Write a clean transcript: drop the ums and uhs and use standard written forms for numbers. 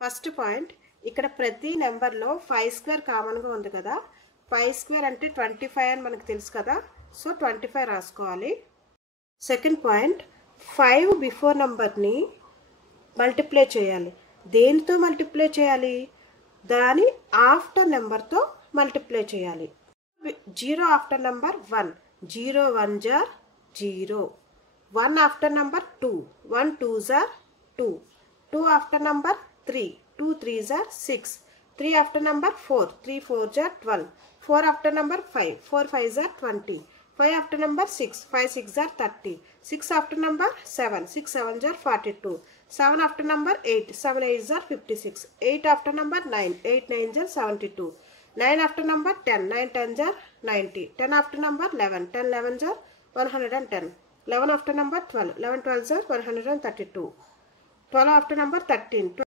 First point, ఇక్కడ ప్రతి నెంబర్లో 5 స్క్వేర్ కామన్గా ఉంది కదా. 5 స్క్వేర్ అంటే 25 అని మనకు తెలుసు కదా. సో 25 రాసుకోవాలి. సెకండ్ పాయింట్, 5 బిఫోర్ నెంబర్ని మల్టిప్లై చేయాలి. దేనితో మల్టిప్లై చేయాలి? దాని ఆఫ్టర్ నెంబర్తో మల్టిప్లై చేయాలి. 0 ఆఫ్టర్ నెంబర్ 1, 0 1 జార్ 0. 1 ఆఫ్టర్ నెంబర్ 2, 1 2 జార్ 2. 2 ఆఫ్టర్ నెంబర్ 3, 2 3 జార్ 6. 3 ఆఫ్టర్ నెంబర్ 4, 3 4 జార్ 12. 4 ఆఫ్టర్ నెంబర్ 5, 4 5 జార్ 20. 5 ఆఫ్టర్ నెంబర్ 6, 5 6 జార్ 30. 6 ఆఫ్టర్ నెంబర్ 7, 6 7 జార్ 42. 7 ఆఫ్టర్ నెంబర్ 8, 7 8 జార్ 56. 8 ఆఫ్టర్ నెంబర్ 9, 8 9 జార్ 72. 9 ఆఫ్టర్ నెంబర్ 10, 9 10 జార్ 90. 10 ఆఫ్టర్ నెంబర్ 11, 10 11 జార్ 110. 11 ఆఫ్టర్ నెంబర్ 12, 11 12 జార్ 132. 12 ఆఫ్టర్ నెంబర్ 13.